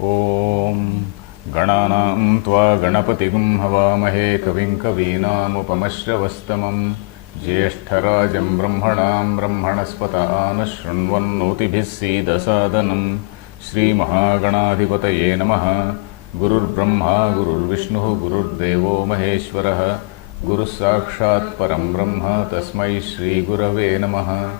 Om Gananam Tva Ganapatigum Havamahe Kavim Kavinam Upamashravastamam Jyeshtarajam Brahmanam Brahmanaspata Anashranvannotibhis Sidasadanam Shri Mahaganadhipataye Namaha Gurur Brahma Gurur Vishnu Gurur Devo Maheshwaraha Guru Sakshat Param Brahma Tasmai Shri Gurave Namaha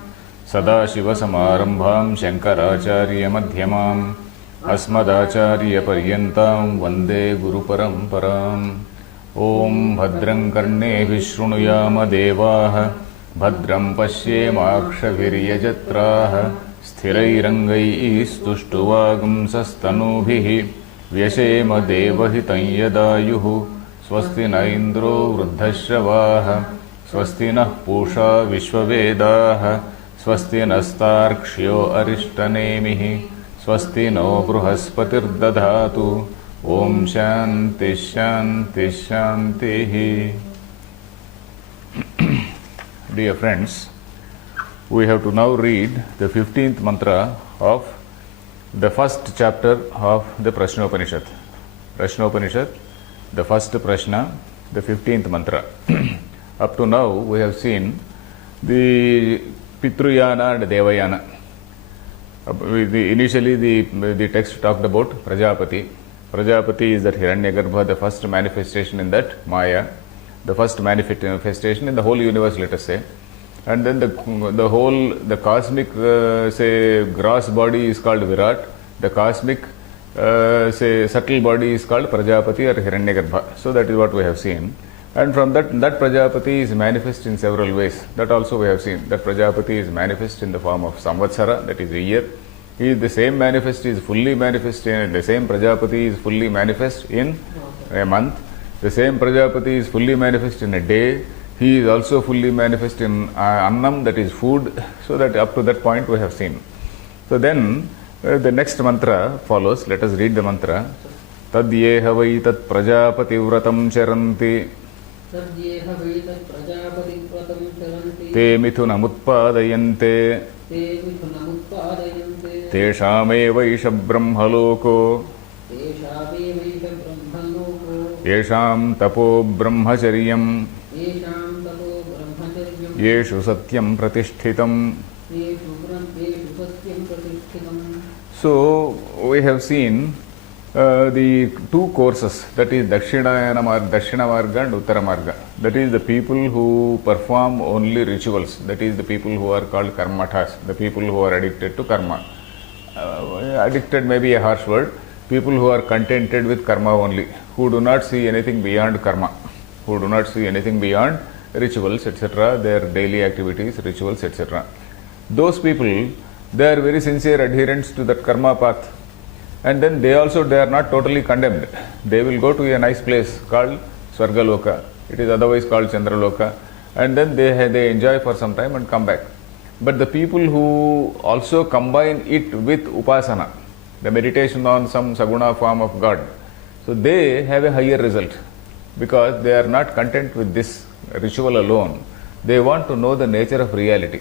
Sadashiva Samarambham Shankaracharya Madhyamam Asmadacharya Paryantam Vande Guru Paramparam Om Bhadram Karne Vishrunuyama Devaha Bhadram Pashyemakshaviryajatraha Sthirairangai Istuštuvagam Sastanubhihi Vyashema Devahitam Yadayuhu Swasti na Indro Vruddhashravaha Swasti nah Pusha Vishwavedaha Swasti nastarkshyo Arishtanemihi Swasti no Bruhaspatir Dadhatu Om Shanti Shanti Shanti. Dear friends, we have to now read the 15th mantra of the first chapter of the Prashnopanishad. Prashnopanishad, the first Prashna, the 15th mantra. Up to now we have seen the Pitruyana and Devayana. Initially the text talked about Prajapati. Prajapati is that Hiranyagarbha, the first manifestation in that Maya, the first manifestation in the whole universe, let us say. And then the cosmic, say, gross body is called Virat. The cosmic, say, subtle body is called Prajapati or Hiranyagarbha. So that is what we have seen. And from that Prajapati is manifest in several ways. That also we have seen. That Prajapati is manifest in the form of Samvatsara, that is a year. He is the same manifest, is fully manifest in the same Prajapati is fully manifest in a month. The same Prajapati is fully manifest in a day. He is also fully manifest in Annam, that is food. So that up to that point we have seen. So then the next mantra follows. Let us read the mantra. Tad yeha vai tat prajapati vratam charanti te mithunamutpadayante teshameva isha brahmaloko yesham tapo brahmacharyam yeshu satyam pratishtitam. So we have seen the two courses, that is Dakshina Marga and Uttara Marga. That is the people who perform only rituals. That is the people who are called karmatas, the people who are addicted to karma. Addicted may be a harsh word. People who are contented with karma only, who do not see anything beyond karma, who do not see anything beyond rituals, etc., their daily activities, rituals, etc. Those people, they are very sincere adherents to that karma path. And then they are not totally condemned. They will go to a nice place called Swargaloka. It is otherwise called Chandraloka. And then they enjoy for some time and come back. But the people who also combine it with Upasana, the meditation on some Saguna form of God, so they have a higher result because they are not content with this ritual alone. They want to know the nature of reality.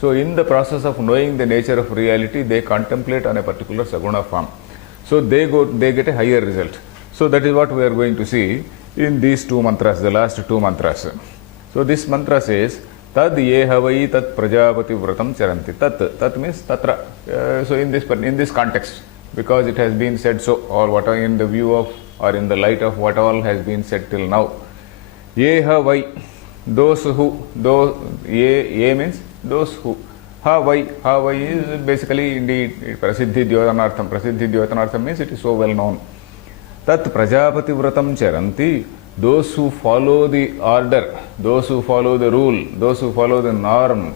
So in the process of knowing the nature of reality, they contemplate on a particular Saguna form. So they get a higher result. So that is what we are going to see in these two mantras, the last two mantras. So this mantra says, Tad yeha vai tat prajapati vratam charanti. Tat means tatra. So in this context, because it has been said so, or what are in the view of, or in the light of what all has been said till now. Yeha vai, those who, ye means those who. Ha vai is basically indeed prasiddhi dyotanartham. Prasiddhi dyotanartham means it is so well known. Tat prajapati vratam charanti, those who follow the order, those who follow the rule, those who follow the norm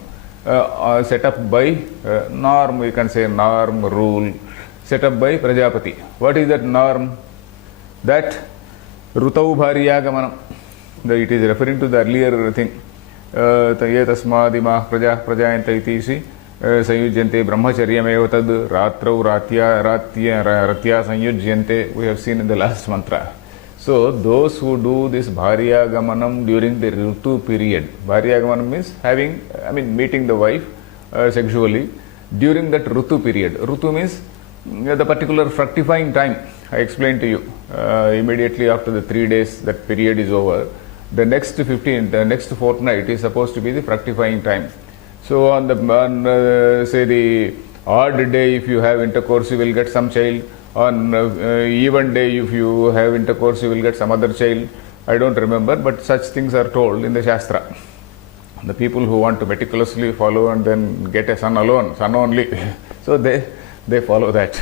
set up by norm, we can say norm, rule, set up by Prajapati. What is that norm? That Rutau Bharyagamanam. It is referring to the earlier thing. Ye tasmadimah prajayanta itisi sanyujyante brahmacharyameva tad ratrau ratya sanyujyante. We have seen in the last mantra. So those who do this bharyagamanam during the Ritu period, bharyagamanam means meeting the wife sexually during that Ritu period. Ritu means the particular fructifying time. I explained to you, immediately after the 3 days that period is over, the next fortnight is supposed to be the fructifying time. So on say the odd day, if you have intercourse, you will get some child. On even day, if you have intercourse, you will get some other child. I don't remember, but such things are told in the Shastra. The people who want to meticulously follow and then get a son alone, son only, so they follow that.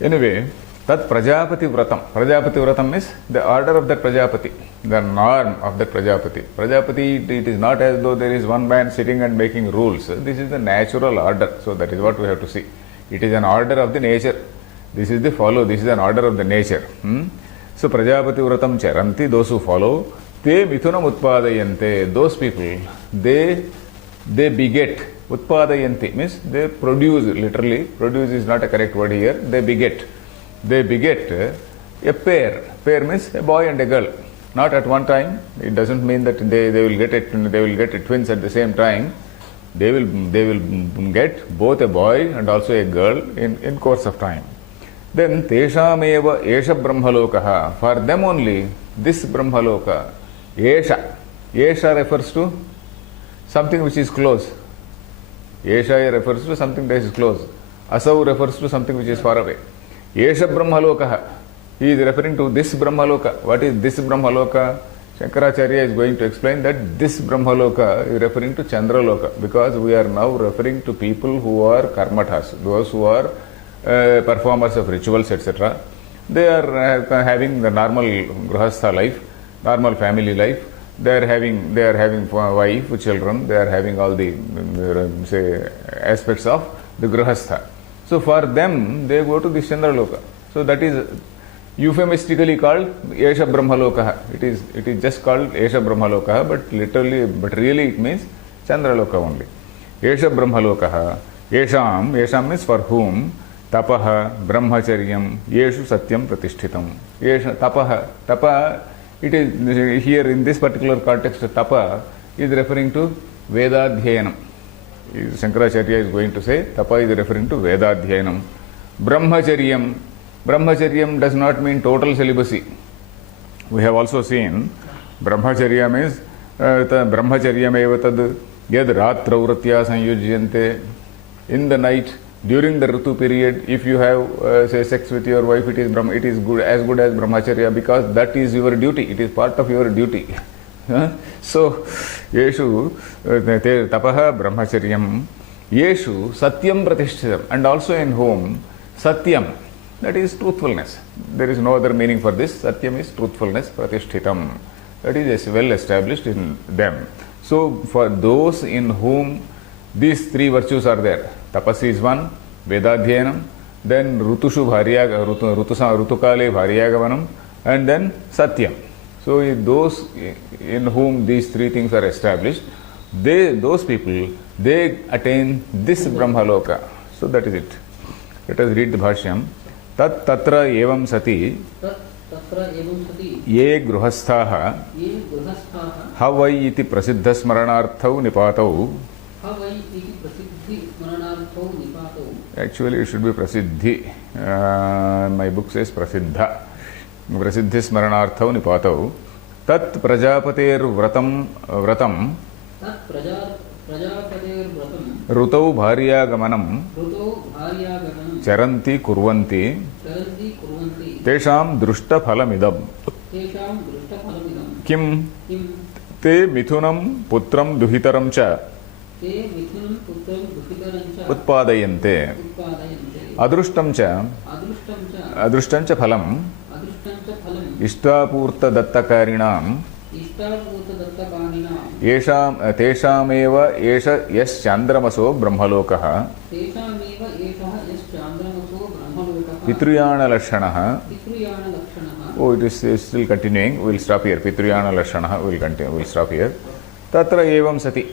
Anyway, that Prajapati Vratam. Prajapati Vratam is the order of that Prajapati, the norm of that Prajapati. Prajapati, it is not as though there is one man sitting and making rules. This is the natural order. So that is what we have to see. It is an order of the nature. This is the follow. This is an order of the nature. So Prajapati Vratam Charanti, those who follow, Te Mithunam Utpadayante, those people, they beget. Utpadayanti means they produce, literally. Produce is not a correct word here. They beget. They beget a pair. Pair means a boy and a girl. Not at one time. It doesn't mean that they will get twins at the same time. They will get both a boy and also a girl in course of time. Then Teshameva Esha Brahmalokaha. For them only, this Brahmaloka, Esha. Esha refers to something which is close. Esha refers to something that is close. Asau refers to something which is far away. Esha Brahmalokaha. He is referring to this Brahmaloka. What is this Brahmaloka? Shankaracharya is going to explain that this Brahmaloka is referring to Chandraloka, because we are now referring to people who are karmatas, those who are performers of rituals, etc. They are having the normal grahastha life, normal family life. They are having wife, children. They are having all the say aspects of the grahastha. So for them, they go to the Chandraloka. So that is euphemistically called Esha Brahmaloka. It is just called Esha Brahmaloka, but really it means Chandraloka only. Esha Brahmaloka. Esham means for whom Tapaha Brahmacharyam Yeshu Satyam Pratishtitam. Esha Tapaha. Tapa, it is here in this particular context, Tapa is referring to Vedadhyayanam. Shankaracharya is going to say Tapa is referring to Vedadhyayanam. Brahmacharyam. Brahmacharyam does not mean total celibacy. We have also seen Brahmacharya means Brahmacharyam eva tad yad ratra vratya sanyujyante. In the night, during the Ritu period, if you have say sex with your wife, it is good as Brahmacharya, because that is your duty. It is part of your duty. So, Yeshu tapaha Brahmacharyam Yeshu Satyam Pratishtitam, and also in whom Satyam, that is truthfulness. There is no other meaning for this. Satyam is truthfulness, Pratishtitam. That is well established in them. So, for those in whom these three virtues are there, Tapasi is one, Vedadhyanam, then Rutukale Bharyagavanam, and then Satyam. So, those in whom these three things are established, those people, they attain this Brahmaloka. So, that is it. Let us read the Bhashyam. Tat tatra evam sati ye gruhasthaha havai iti prasiddha smaranarthau nipatau. Actually, it should be prasiddhi. My book says prasiddha. Prasiddhi smaranarthau nipatau. Tat prajapater vratam Rutau Bharyagamanam Charanti Kurvanti Tesham Drushta Phalamidam Kim Te Mithunam Putram Duhitaram Cha Utpadayante Adrushtam Cha Phalam Ishtapurta Dattakarinam Teshameva Esha Yes Chandramaso Brahmalokaha Pitruyana Lakshanaha. Oh, it is still continuing. We will stop here. Pitruyana Lakshanaha. We will continue. We will stop here. Tatra evam sati.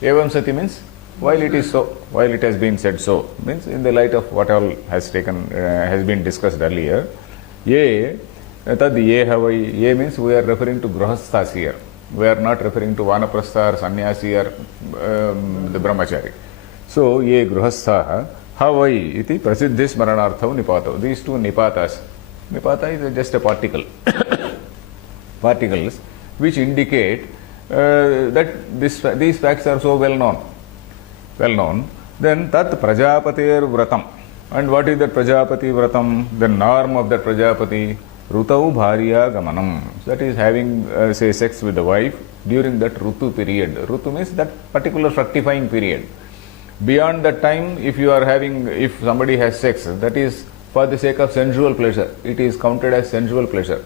Evam sati means while it is so, while it has been said so, means in the light of what all has been discussed earlier. Ye tad ye havai. Ye means we are referring to grahasthas here. We are not referring to vanaprastha or sannyasi or the brahmachari. So ye grahastha Havai iti prasiddhi smaranarthau nipatau. These two nipatas. Nipata is just a particle. Particles which indicate that these facts are so well known. Then tat prajapatir vratam. And what is that prajapati vratam? The norm of that prajapati, rutau bharya gamanam. That is having say sex with the wife during that rutu period. Rutu means that particular fructifying period. Beyond that time, if somebody has sex, that is for the sake of sensual pleasure. It is counted as sensual pleasure.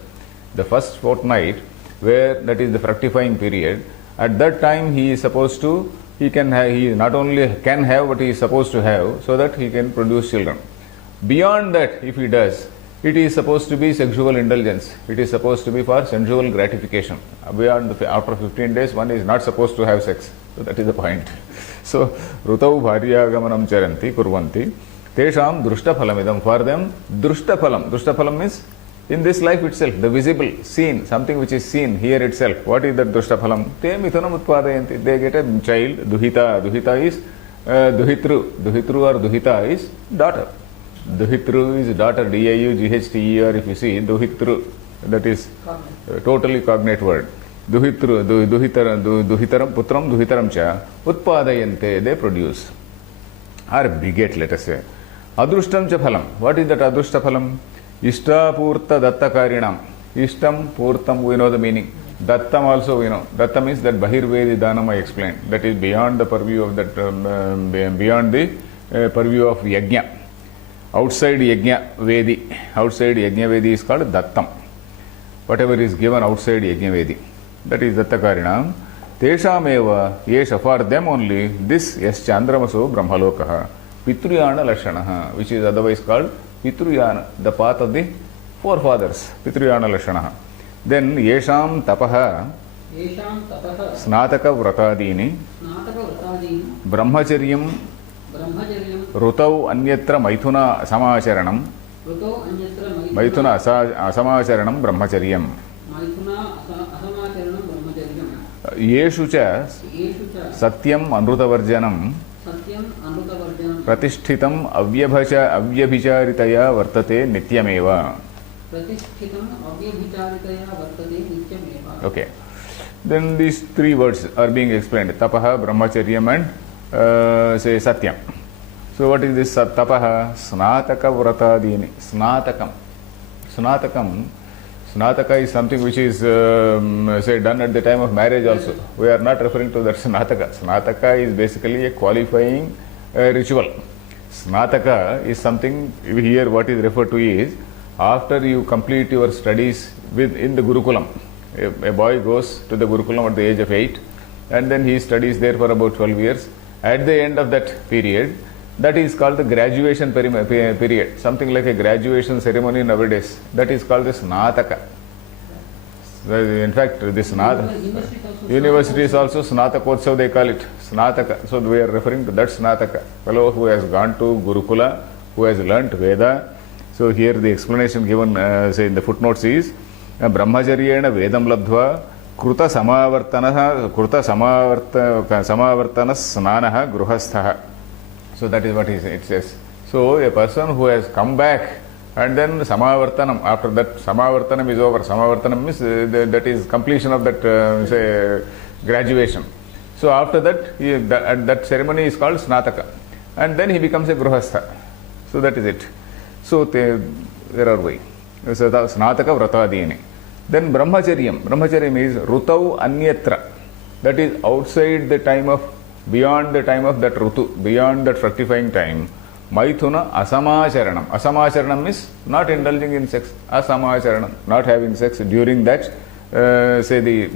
The first fortnight, where that is the fructifying period, at that time he is supposed to, he not only can have what he is supposed to have, so that he can produce children. Beyond that, if he does, it is supposed to be sexual indulgence. It is supposed to be for sensual gratification. After 15 days, one is not supposed to have sex. So that is the point. So, rutau bharyagamanam charanti kurvanti tesham društaphalamidam. For them, društaphalam. Društaphalam means in this life itself, the visible, seen, something which is seen here itself. What is that društaphalam? Te mithunam utpadayanti. They get a child, duhita. Duhita is duhitru. Duhitru or duhita is daughter. Duhitru is daughter, D-I-U-G-H-T-E-R. If you see, duhitru, that is totally cognate word. Duhitru, duhitaram, putram, duhitaram cha, utpadayante, they produce. Or beget, let us say. Adrushtam cha phalam. What is that adrushta phalam? Ishta purta datta karinam. Ishtam purtam, we know the meaning. Dattam also we know. Datta means that bahirvedi dhanam I explained. That is beyond the purview of that, beyond the purview of yajna. Outside yajna vedi. Outside yajna vedi is called dattam. Whatever is given outside yajna vedi. That is datta karinam. Tesham eva yesha, for them only, this yes chandramaso brahmalokaha. Pitruyana lashanaha, which is otherwise called Pitruyana, the path of the forefathers. Pitruyana lashanaha. Then yesham tapaha snataka vratadini brahmacharyam rutau anyatra maithuna asamacharanam brahmacharyam yeshu cha satyam anrutavarjanam pratishthitam avyabhicharitaya vartate nityameva. Okay. Then these three words are being explained. Tapaha, brahmacharyam and say satyam. So what is this tapaha? Snataka vratadini. Snataka is something which is say done at the time of marriage also. We are not referring to that snataka. Snataka is basically a qualifying ritual. Snataka is something, here what is referred to is, after you complete your studies in the Gurukulam. A boy goes to the Gurukulam at the age of 8 and then he studies there for about 12 years. At the end of that period, that is called the graduation period. Something like a graduation ceremony nowadays. That is called the Snataka. In fact, this universities also Snatakotsav they call it. Snataka. So we are referring to that Snataka. Fellow who has gone to Gurukula, who has learnt Veda. So here the explanation given say in the footnotes is Brahmacharyena Vedam Labdhva Kruta Samavartana Snanaha Gruhasthaha. So that is what it says. So a person who has come back and then Samavartanam, after that Samavartanam is over. Samavartanam means that is completion of that say graduation. So after that, that ceremony is called Snataka. And then he becomes a Gruhastha. So that is it. So there are we. So Snataka Vratadini. Then Brahmacharyam. Brahmacharyam is Rutau Anyatra. That is outside the time of, beyond the time of that Rutu, beyond that fructifying time. Maithuna Asamacharanam. Asamacharanam is not indulging in sex. Asamacharanam, not having sex during that, say the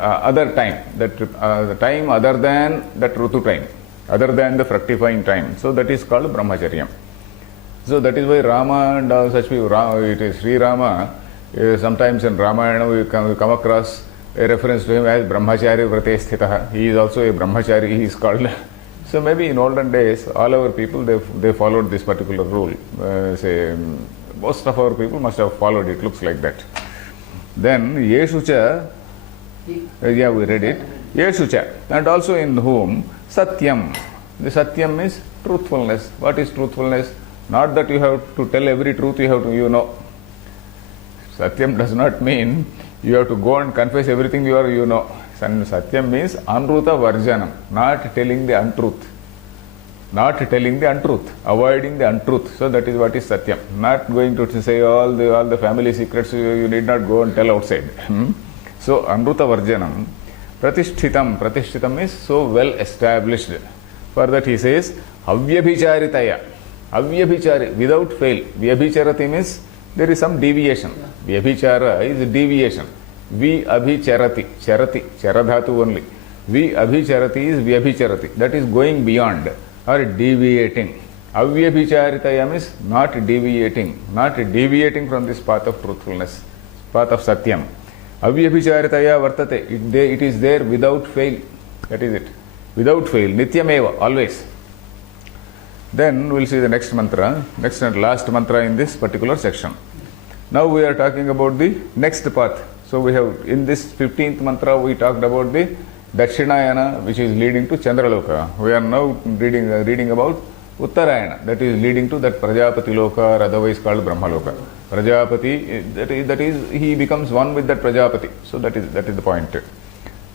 other time, that the time other than that Rutu time, other than the fructifying time. So that is called Brahmacharyam. So that is why Rama and all such people, it is Sri Rama, sometimes in Ramayana we come across a reference to him as Brahmachari Vrate Sthitaha. He is also a Brahmachari, he is called. So maybe in olden days, all our people, they followed this particular rule. Say, most of our people must have followed it, looks like that. Then, Yeshucha, we read it. Yeshucha, and also in whom Satyam. The Satyam means truthfulness. What is truthfulness? Not that you have to tell every truth you know. Satyam does not mean you have to go and confess everything you know. Satyam means Anruta Varjanam, not telling the untruth. Not telling the untruth, avoiding the untruth. So that is what is Satyam. Not going to say all the family secrets you need not go and tell outside. So Anruta Varjanam, Pratishtitam is so well established. For that he says, Avyabhicharitaya. Avyabhichari, without fail. Vyabhicharati means there is some deviation. Vyabhichara is deviation. Vyabhicharati, charati, charadhatu only. Vyabhicharati is vyabhicharati. That is going beyond or deviating. Avyabhicharitaya means not deviating from this path of truthfulness, path of Satyam. Avyabhicharitaya vartate, it is there without fail. That is it. Without fail, nityameva, always. Then we will see the next mantra, next and last mantra in this particular section. Now we are talking about the next path. So we have, in this 15th mantra, we talked about the Dakshinayana, which is leading to Chandraloka. We are now reading about Uttarayana, that is leading to that Prajapati Loka, or otherwise called Brahmaloka. Prajapati, that is, he becomes one with that Prajapati. So that is the point.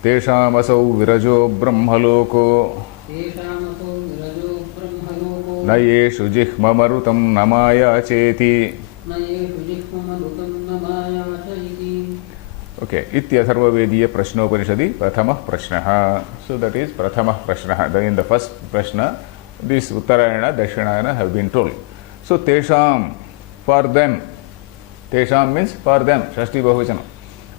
Tesham asau virajo brahmaloko nayeshu jihmamarutam namaya cheti. Okay, Ityatharvavediya Prashnopanishadi Prathamah Prashnaha. So that is Prathamah Prashnaha. In the first Prashna, this Uttarayana, Dakshinayana have been told. So Tesham, for them. Tesham means for them, Shashti Bahuvachanam.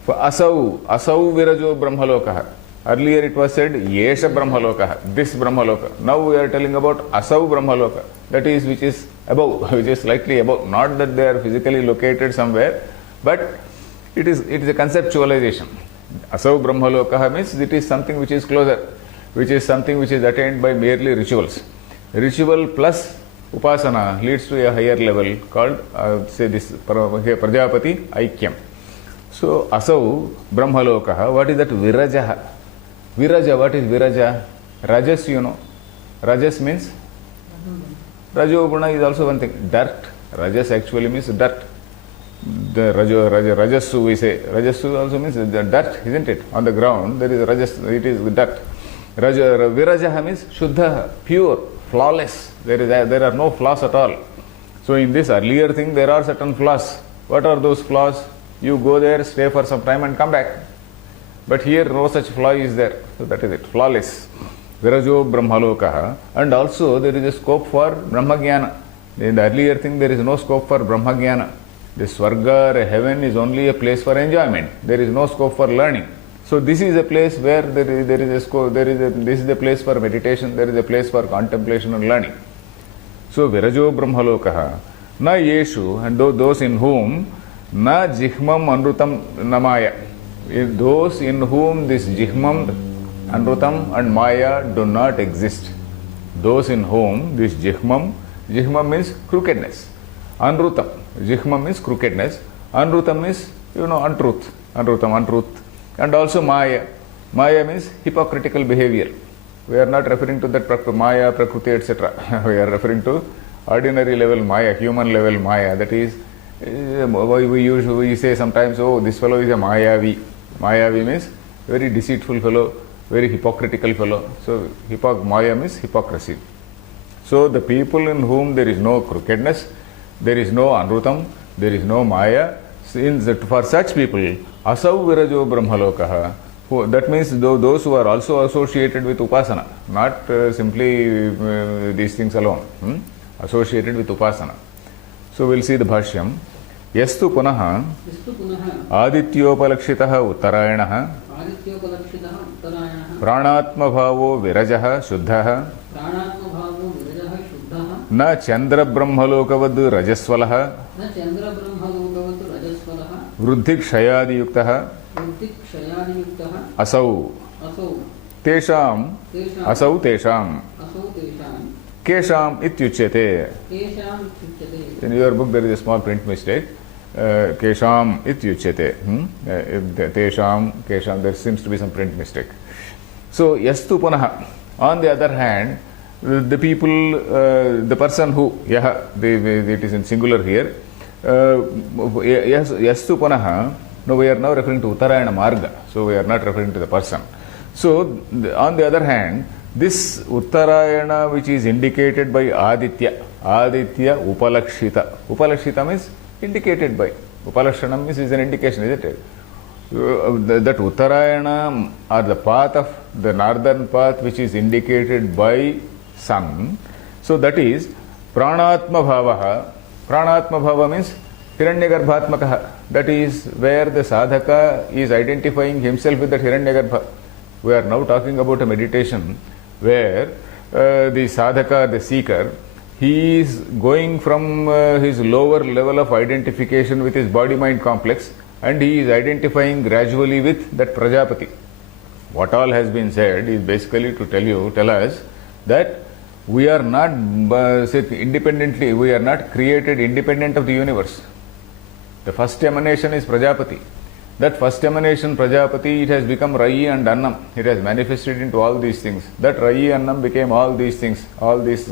For Asau Virajo Brahmalokaha. Earlier it was said Yesha Brahmalokaha, this Brahmaloka. Now we are telling about Asau Brahmaloka, that is which is above, which is slightly above. Not that they are physically located somewhere, but it is a conceptualization. Asau Brahmalokaha means it is something which is closer, which is something which is attained by merely rituals. Ritual plus Upasana leads to a higher level called, say this, Prajapati Aikyam. So, Asau Brahmalokaha, what is that? Virajaha. Viraja, what is Viraja? Rajas, you know. Rajas means? Rajoguna is also one thing. Dirt. Rajas actually means dirt. The Rajasu we say. Rajasu also means the dirt, isn't it? On the ground, there is Rajas, it is dirt. Virajaha means Shuddha, pure, flawless. There are no flaws at all. So in this earlier thing, there are certain flaws. What are those flaws? You go there, stay for some time and come back. But here no such flaw is there. So that is it, flawless. Virajo Brahmalokaha. And also there is a scope for Brahmagyana. In the earlier thing there is no scope for Brahmagyana. The Swarga or heaven is only a place for enjoyment. There is no scope for learning. So this is a place where there is a scope, this is a place for meditation, there is a place for contemplation and learning. So Virajo Brahmalokaha. Na Yeshu, and those in whom Na jihmam anrutam namaya. If those in whom this jihmam, anrutam and maya do not exist. Those in whom this jihmam means crookedness. Anrutam, jihmam means crookedness. Anrutam means, untruth. Untruth. And also maya. Maya means hypocritical behavior. We are not referring to that maya, prakruti, etc. We are referring to ordinary level maya, human level maya. That is, we say sometimes, oh, this fellow is a Mayavi. Mayavi means very deceitful fellow, very hypocritical fellow. So, Maya means hypocrisy. So, the people in whom there is no crookedness, there is no Anrutam, there is no Maya, for such people, Asau Virajo Brahmalokaha. That means those who are also associated with Upasana, not simply these things alone, associated with Upasana. So we'll see the Bhashyam. Yastu punaha adityopalakshitaha uttarayanaha pranatma bhavo virajaha shuddhaha na chandra brahmalokavad rajaswalaha vruddhik shayadi yuktaha asau tesham asau tesham Kesham ityuchyate. In your book there is a small print mistake. Kesham ityuchyate. Tesham, there seems to be some print mistake. So, yastu punaha. On the other hand, the people, the person who, yaha, it is in singular here, yastu panaha, no, we are now referring to Uttarayana Marga, so we are not referring to the person. So, on the other hand, this Uttarayana which is indicated by Aditya Upalakshita. Upalakshita means indicated by. Upalakshanam means is an indication, isn't it? That Uttarayana or the path of the northern path which is indicated by sun. So that is Pranatma Bhavaha. Pranatma Bhava means Hiranyagarbhatmakaha. That is where the sadhaka is identifying himself with that Hiranyagarbha. We are now talking about a meditation where the sadhaka, the seeker, he is going from his lower level of identification with his body-mind complex, and he is identifying gradually with that Prajapati. What all has been said is basically to tell us that we are not independently, we are not created independent of the universe. The first emanation is Prajapati. That first emanation, Prajapati, it has become Rayi and Annam. It has manifested into all these things. That Rayi and Annam became all these things, all these,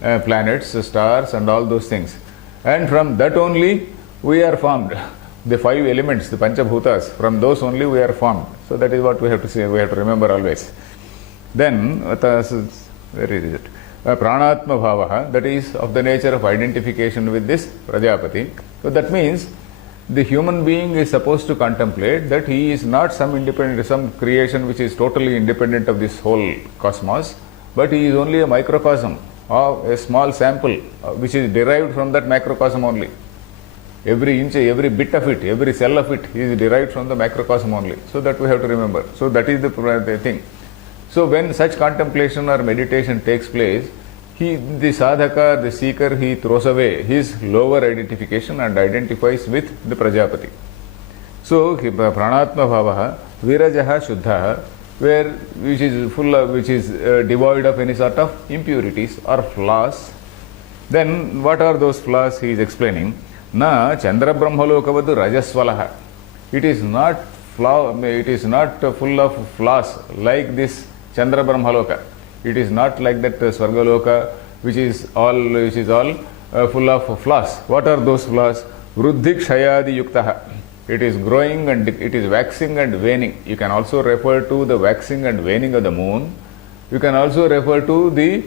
planets, stars, and all those things. And from that only we are formed. The five elements, the Panchabhutas, from those only we are formed. So that is what we have to say, we have to remember always. Then, where is it? Pranatma Bhavaha, that is of the nature of identification with this Prajapati. So that means the human being is supposed to contemplate that he is not some independent, some creation which is totally independent of this whole cosmos, but he is only a microcosm of a small sample which is derived from that macrocosm only. Every inch, every bit of it, every cell of it is derived from the macrocosm only. So that we have to remember. So that is the thing. So when such contemplation or meditation takes place, the sadhaka, the seeker, he throws away his lower identification and identifies with the Prajapati. So, Pranatma Bhavaha, Virajaha Shuddhaha, which is full of, which is devoid of any sort of impurities or flaws. Then, what are those flaws? He is explaining. Na Chandra Brahmalokavadu Rajaswalaha. It is not full of flaws like this Chandra Brahmaloka. It is not like that Swargaloka which is all full of flaws. What are those flaws? Vruddhi Kshayadi Yuktaha. It is growing and it is waxing and waning. You can also refer to the waxing and waning of the moon. You can also refer to the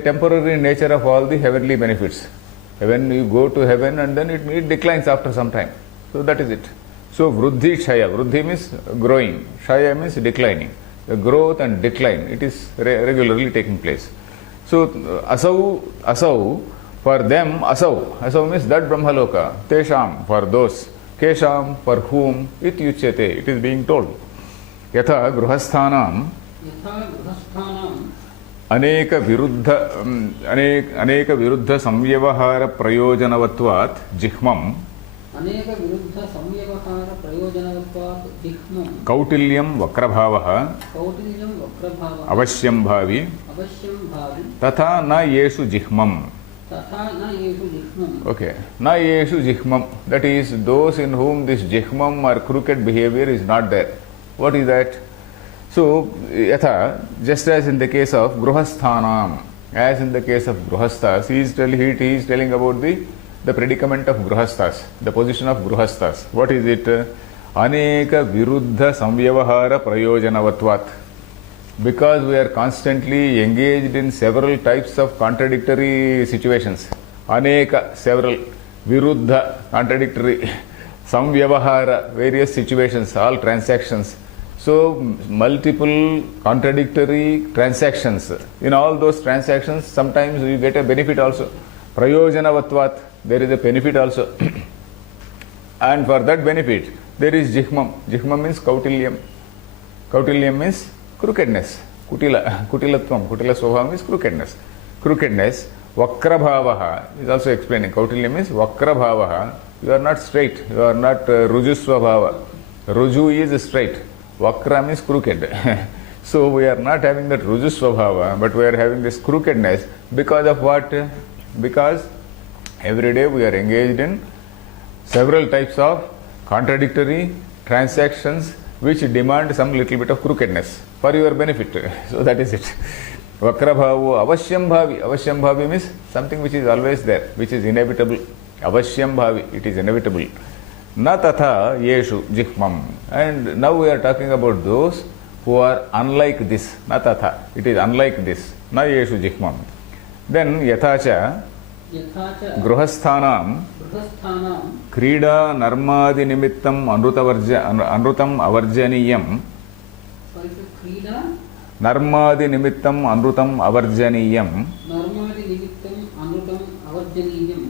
temporary nature of all the heavenly benefits. When you go to heaven and then it declines after some time. So that is it. So Vruddhi Kshaya. Vruddhi means growing. Kshaya means declining. The growth and decline, it is regularly taking place. So, asau, for them, asau means that Brahmaloka, tesham, for those, kesham, for whom, ityuchyate, it is being told. Yatha gruhasthanam, aneka viruddha samyavahara prayojanavattvat jihmam, Kautilyam Vakrabhavaha Avasyam Bhavi Tatha Na Yeshu Jihmam. Okay. Na Yeshu Jihmam. That is, those in whom this Jihmam or crooked behavior is not there. What is that? So, Yatha, just as in the case of Gruhasthanam, as in the case of Gruhasthas, he is telling about the predicament of Gruhasthas, the position of Gruhasthas. What is it? Aneka viruddha samvyavahara prayojanavatvat. Because we are constantly engaged in several types of contradictory situations. Aneka, several. Viruddha, contradictory. Samvyavahara, various situations, all transactions. So, multiple contradictory transactions. In all those transactions, sometimes you get a benefit also. Prayojanavatvat. There is a benefit also. And for that benefit, there is Jihmam. Jihmam means Kautilyam. Kautilyam means crookedness. Kutilatvam. Kutila Swabhava means crookedness. Crookedness. Vakrabhavaha is also explaining. Kautilyam means Vakrabhavaha. You are not straight. You are not Rujuswabhava. Ruju is straight. Vakra means crooked. So we are not having that Rujuswabhava, but we are having this crookedness because of what? Because every day we are engaged in several types of contradictory transactions which demand some little bit of crookedness for your benefit. So that is it. Vakrabhavu avasyam bhavi. Avasyam bhavi means something which is always there, which is inevitable. Avasyam bhavi, it is inevitable. Na tatha yeshu jihmam. And now we are talking about those who are unlike this. Na tatha, it is unlike this. Na yeshu jihmam. Then yathacha गृहस्थानां क्रीडा नर्मादि निमित्तम अनृतम अवर्जनीयम नर्मादि निमित्तम अनृतम अवर्जनीयम.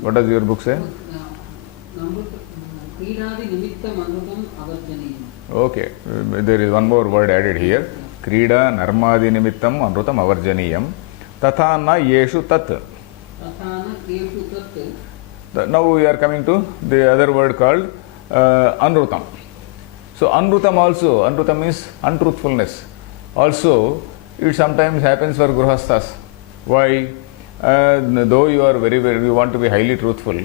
What does your book say? Okay, there is one more word added here. क्रीडा नर्मादि निमित्तम अनृतम अवर्जनीयम तथा न येषु तत्. Now we are coming to the other word called anrutam. So anrutam also, anrutam means untruthfulness. Also, it sometimes happens for grihasthas. Why? Though you are you want to be highly truthful,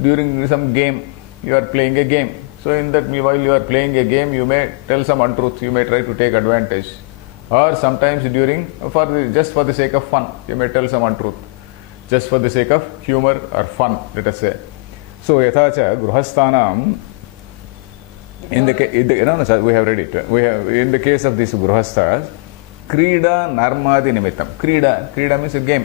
during some game, you are playing a game. So in that while you are playing a game, you may tell some untruth, you may try to take advantage. Or sometimes just for the sake of fun, you may tell some untruth. Just for the sake of humor or fun, let us say. So, yathacha grihasthanam, we have read it. We have, in the case of these grihasthas, krida narmadi nimittam. Krida means a game.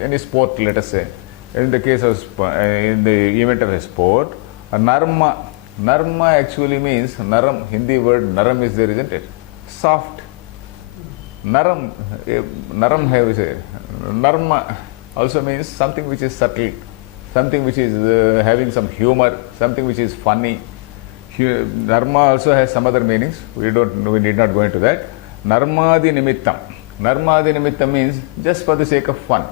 Any sport, let us say. In the case of, in the event of a sport, a narma actually means, naram, Hindi word naram is there, isn't it? Soft. Naram have say. Narma also means something which is subtle, something which is having some humor, something which is funny. Narma also has some other meanings. We need not go into that. Narmadi nimittam. Narmadi nimittam means just for the sake of fun.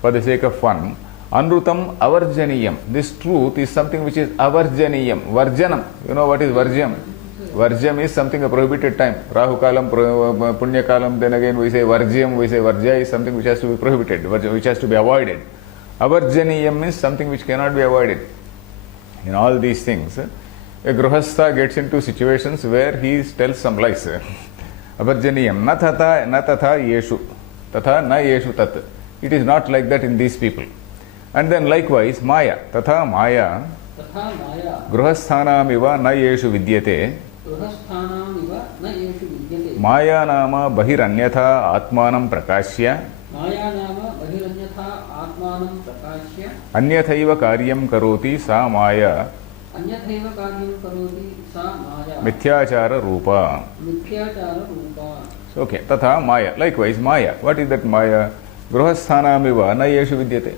For the sake of fun. Anrutam avarjaniyam. This truth is something which is avarjaniyam. Varjanam. You know what is varjam? Varjam is something a prohibited time. Rahu kalam, punya kalam, then again we say varjyam, we say varjya is something which has to be prohibited, which has to be avoided. Avarjaniyam means something which cannot be avoided. In all these things, a grihastha gets into situations where he tells some lies. Avarjaniyam. Na tatha yeshu. Tatha na yeshu tat. It is not like that in these people. And then likewise, maya. Tatha maya. Grihasthanamiva na yeshu vidyate. Maya nama bahiranyatha atmanam prakashya anyathaiva karyam karoti sa maya mithyachara rupa. Okay, tatha maya. Likewise, maya. What is that maya? Grihasthanamiva na yeshu vidyate.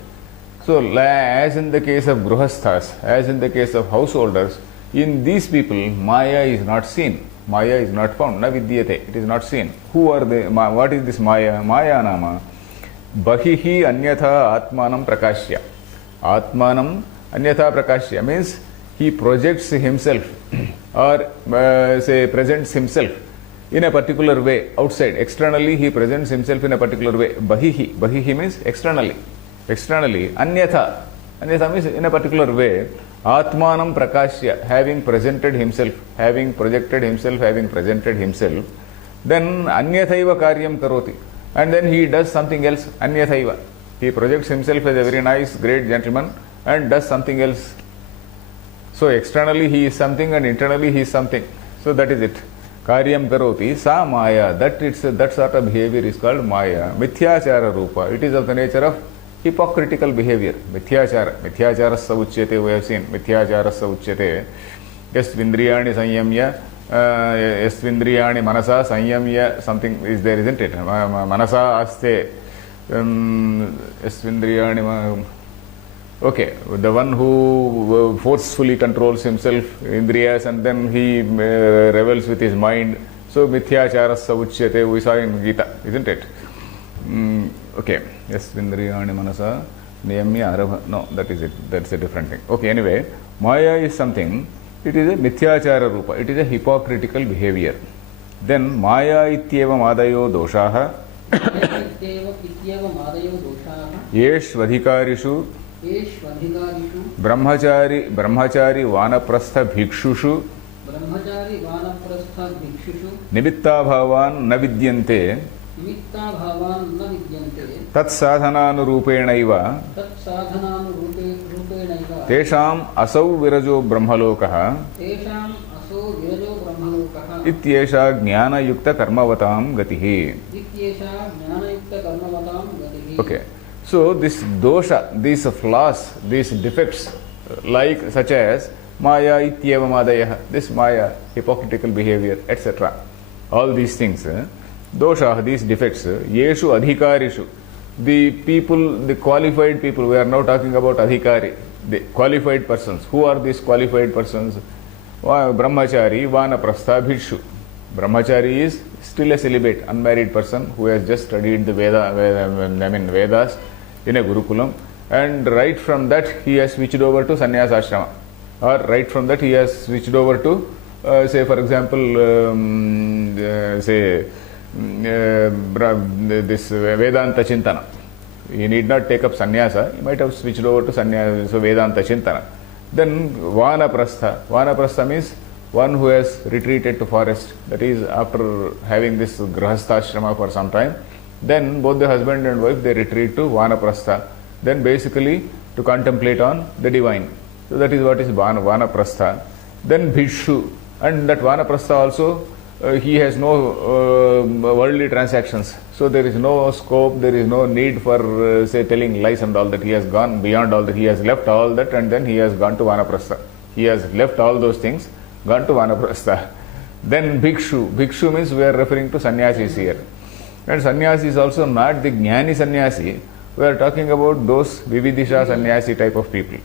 So, as in the case of grihasthas, as in the case of householders, in these people, maya is not seen. Maya is not found. Na vidyate. It is not seen. Who are they? What is this maya? Maya nama bahihi anyatha atmanam prakashya. Atmanam anyatha prakashya means he projects himself or say presents himself in a particular way outside. Externally, he presents himself in a particular way. Bahihi means externally. Externally, anyatha means in a particular way. Atmanam prakashya, having presented himself, having projected himself, having presented himself, then anyathaiva karyam karoti, and then he does something else. Anyathaiva, he projects himself as a very nice, great gentleman and does something else. So externally he is something and internally he is something. So that is it. Karyam karoti, sa maya. That sort of behavior is called maya. Mithyachara rupa. It is of the nature of hypocritical behavior. Mithyacharasya uchyate, we have seen. Mithyacharasya uchyate. Yastvindriyani sanyamya. Yastvindriyani manasa sanyamya. Something is there, isn't it? Manasa aste. Yastvindriyani. Okay, the one who forcefully controls himself, indriyas, and then he revels with his mind. So mithyacharasya uchyate, we saw in Gita, isn't it? Okay, yes, Vindriyani Manasa, Niyamya Arabha. No, that is it. That's a different thing. Okay, anyway, Maya is something, it is a Mithyachara Rupa, it is a hypocritical behavior. Then Maya ityeva madayo doshaha Yeshvadhikarishu Brahmachari Vanaprastha Bhikshushu Nimitta Bhavan Navidyante निमित्ताभावान् न विद्यन्ते तत्साधनानुरूपेणैव तेषाम् असौ विरजो ब्रह्मलोकः इत्येषा ज्ञानयुक्तकर्मवतां गतिः. Okay, so this dosha, these flaws, these defects, like such as maya ityeva madayah, this maya, hypocritical behavior, etc. All these things, dosha, these defects, yeshu adhikarishu, the people, the qualified people, we are now talking about adhikari, the qualified persons. Who are these qualified persons? Brahmachari, Vanaprastha, Bhikshu. Brahmachari is still a celibate, unmarried person who has just studied the Vedas in a Gurukulam, and right from that he has switched over to sannyasa ashrama, or right from that he has switched over to say for example this Vedanta Chintana. He need not take up sannyasa, he might have switched over to sannyasa, so Vedanta Chintana. Then Vanaprastha means one who has retreated to forest, that is after having this grahastha for some time, then both the husband and wife they retreat to Vanaprastha, then basically to contemplate on the divine. So that is what is Vanaprastha. Then Bhikshu, and that Vanaprastha also he has no worldly transactions, so there is no scope, there is no need for say telling lies and all that. He has gone beyond all that, he has left all that, and then he has gone to Vanaprastha. He has left all those things, gone to Vanaprastha. Then Bhikshu means we are referring to sannyasis here, and sannyasi is also not the jnani sannyasi, we are talking about those vividisha sannyasi type of people.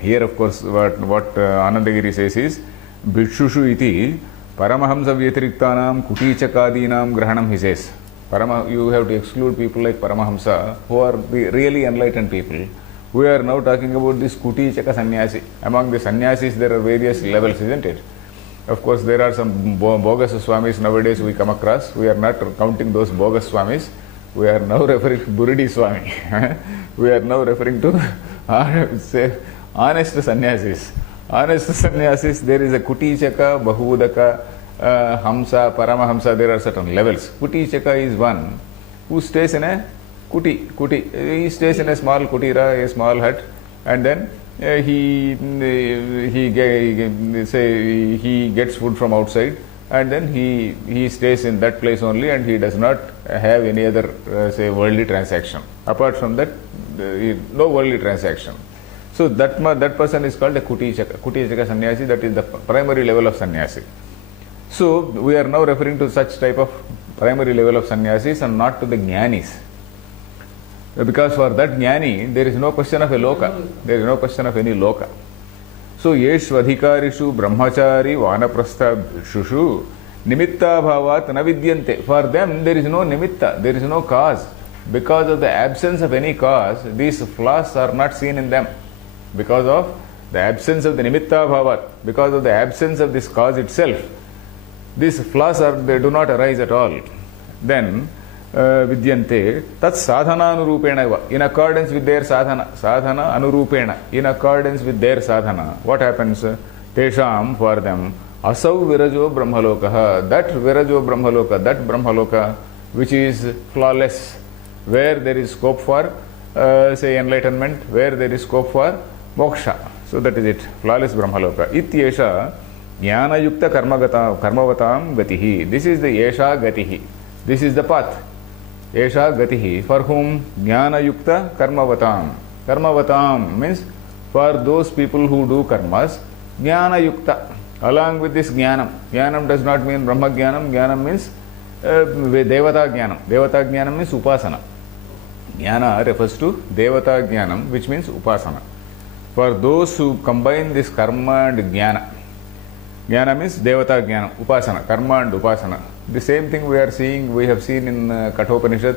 Here of course what Anandagiri says is Bhikshushu iti Paramahamsa Vyatiriktanam Kutichakadinam Grahanam, he says. You have to exclude people like Paramahamsa who are the really enlightened people. We are now talking about this Kutichaka sannyasi. Among the sannyasis there are various levels, isn't it? Of course there are some bogus swamis nowadays we come across. We are not counting those bogus swamis. We are now referring to Buridi Swami. We are now referring to say honest sannyasis. Honest sannyasis, there is a Kutichaka, Bahudaka, Hamsa, Paramahamsa, there are certain levels. Kutichaka is one who stays in a kuti. He stays in a small kutira, a small hut, and then he gets food from outside, and then he stays in that place only, and he does not have any other say worldly transaction. Apart from that, no worldly transaction. So that person is called a Kutichaka sannyasi, that is the primary level of sannyasi. So we are now referring to such type of primary level of sannyasis and not to the jnanis. Because for that jnani, there is no question of a loka, there is no question of any loka. So yeshvadhikarishu brahmachari vanaprastha bhikshushu nimitta bhavat navidyante. For them there is no nimitta, there is no cause. Because of the absence of any cause, these flaws are not seen in them. Because of the absence of the nimitta bhavat, because of the absence of this cause itself, these flaws they do not arise at all. Then vidyante tat sadhana anurupena, in accordance with their sadhana anurupena, in accordance with their sadhana, what happens? Tesham, for them, asau virajo brahmaloka, that virajo brahmaloka, that brahmaloka which is flawless, where there is scope for say enlightenment, where there is scope for moksha. So that is it, flawless brahmaloka. Ityesha jnana yukta karmavatam gatihi. This is the yesha gatihi, this is the path. Yesha gatihi, for whom? Jnana yukta karmavatam. Karmavatam means for those people who do karmas, jnana yukta, along with this jnanam. Jnanam does not mean brahma jnanam, jnanam means devata jnanam. Devata jnanam means upasana. Jnana refers to devata jnanam, which means upasana. For those who combine this karma and jnana, jnana means devata jnana, upasana, karma and upasana. The same thing we have seen in Kathopanishad,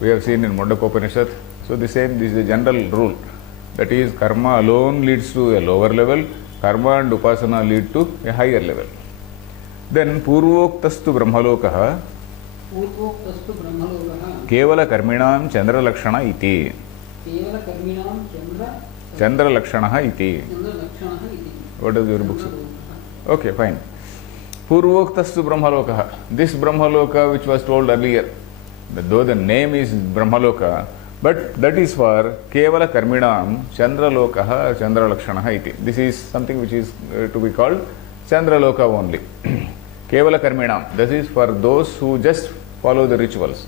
we have seen in Mundakopanishad. So this is the general rule. That is, karma alone leads to a lower level, karma and upasana lead to a higher level. Then purvoktastu brahmalokaha kevala karminam chandra lakshana iti. Chandra lakshana iti. What does your book say? Okay, fine. Purvoktastu brahmalokaha. This brahmaloka which was told earlier, Though the name is Brahmaloka, but that is for Kevala Karminam Chandralokaha Chandralakshanaha iti. This is something which is to be called Chandraloka only. Kevala Karminam. This is for those who just follow the rituals.